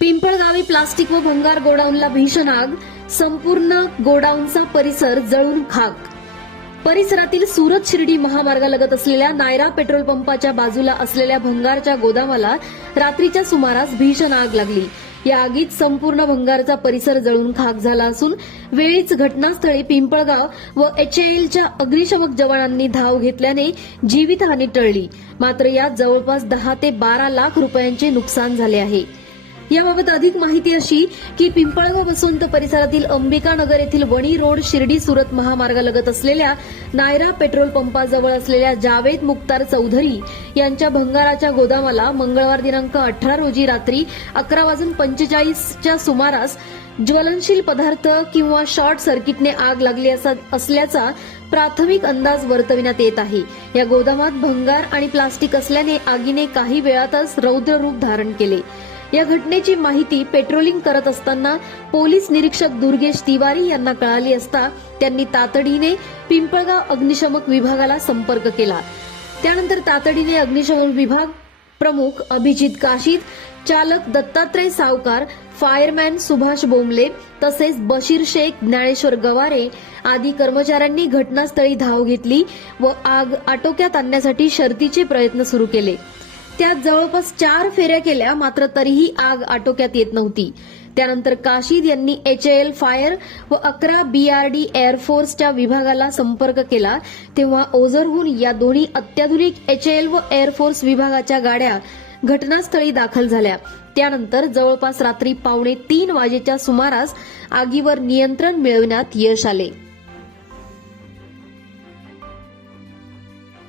पिंपळगावी plastic व भंगार गोडाऊनला भीषण आग. संपूर्ण गोडाऊनचा परिसर जळून खाक. परिसरातील सुरत शिर्डी महामार्गालगत असलेल्या नायरा पेट्रोल पंपाच्या बाजूला असलेल्या भंगारच्या गोदामाला रात्रीच्या सुमारास भीषण आग लागली. या आगीत संपूर्ण भंगारचा परिसर जळून खाक झाला असून वेळीच घटनास्थळी पिंपळगाव व एचएएलच्या अग्निशमक जवानांनी धाव घेतल्याने जीवितहानी टळली. मात्र यात जवळपास दहा ते बारा लाख रुपयांचे नुकसान झाले आहे. याबाबत अधिक माहिती अशी की पिंपळगाव वसंत परिसरातील अंबिका नगर येथील वणी रोड शिर्डी सुरत महामार्गालगत असलेल्या नायरा पेट्रोल पंपाजवळ असलेल्या जावेद मुक्तार चौधरी यांच्या भंगाराच्या गोदामाला मंगळवार दिनांक अठरा रोजी रात्री अकरा वाजून पंचेचाळीसच्या सुमारास ज्वलनशील पदार्थ किंवा शॉर्ट सर्किटने आग लागली असा- असल्याचा प्राथमिक अंदाज वर्तविण्यात येत आहे. या गोदामात भंगार आणि प्लास्टिक असल्याने आगीने काही वेळातच रौद्र रूप धारण केले. या घटनेची माहिती पेट्रोलिंग करत असताना पोलीस निरीक्षक दुर्गेश तिवारी यांना कळाली असता त्यांनी तातडीने पिंपळगाव अग्निशमक विभागाला संपर्क केला. त्यानंतर तातडीने अग्निशमन विभाग प्रमुख अभिजित काशीद चालक दत्तात्रय सावकार फायरमॅन सुभाष बोंबले तसेच बशीर शेख ज्ञानेश्वर गवारे आदी कर्मचाऱ्यांनी घटनास्थळी धाव घेतली व आग आटोक्यात आणण्यासाठी शर्तीचे प्रयत्न सुरू केले. रस्त्यात जवळपास चार फेऱ्या केल्या मात्र तरीही आग आटोक्यात येत नव्हती. त्यानंतर काशीद यांनी एचएएल फायर व अकरा बीआरडी एअरफोर्सच्या विभागाला संपर्क केला. तेव्हा ओझरहून या दोन्ही अत्याधुनिक एचएएल व एअरफोर्स विभागाच्या गाड्या घटनास्थळी दाखल झाल्या. त्यानंतर जवळपास रात्री पावणे तीन वाजेच्या सुमारास आगीवर नियंत्रण मिळवण्यात यश आले.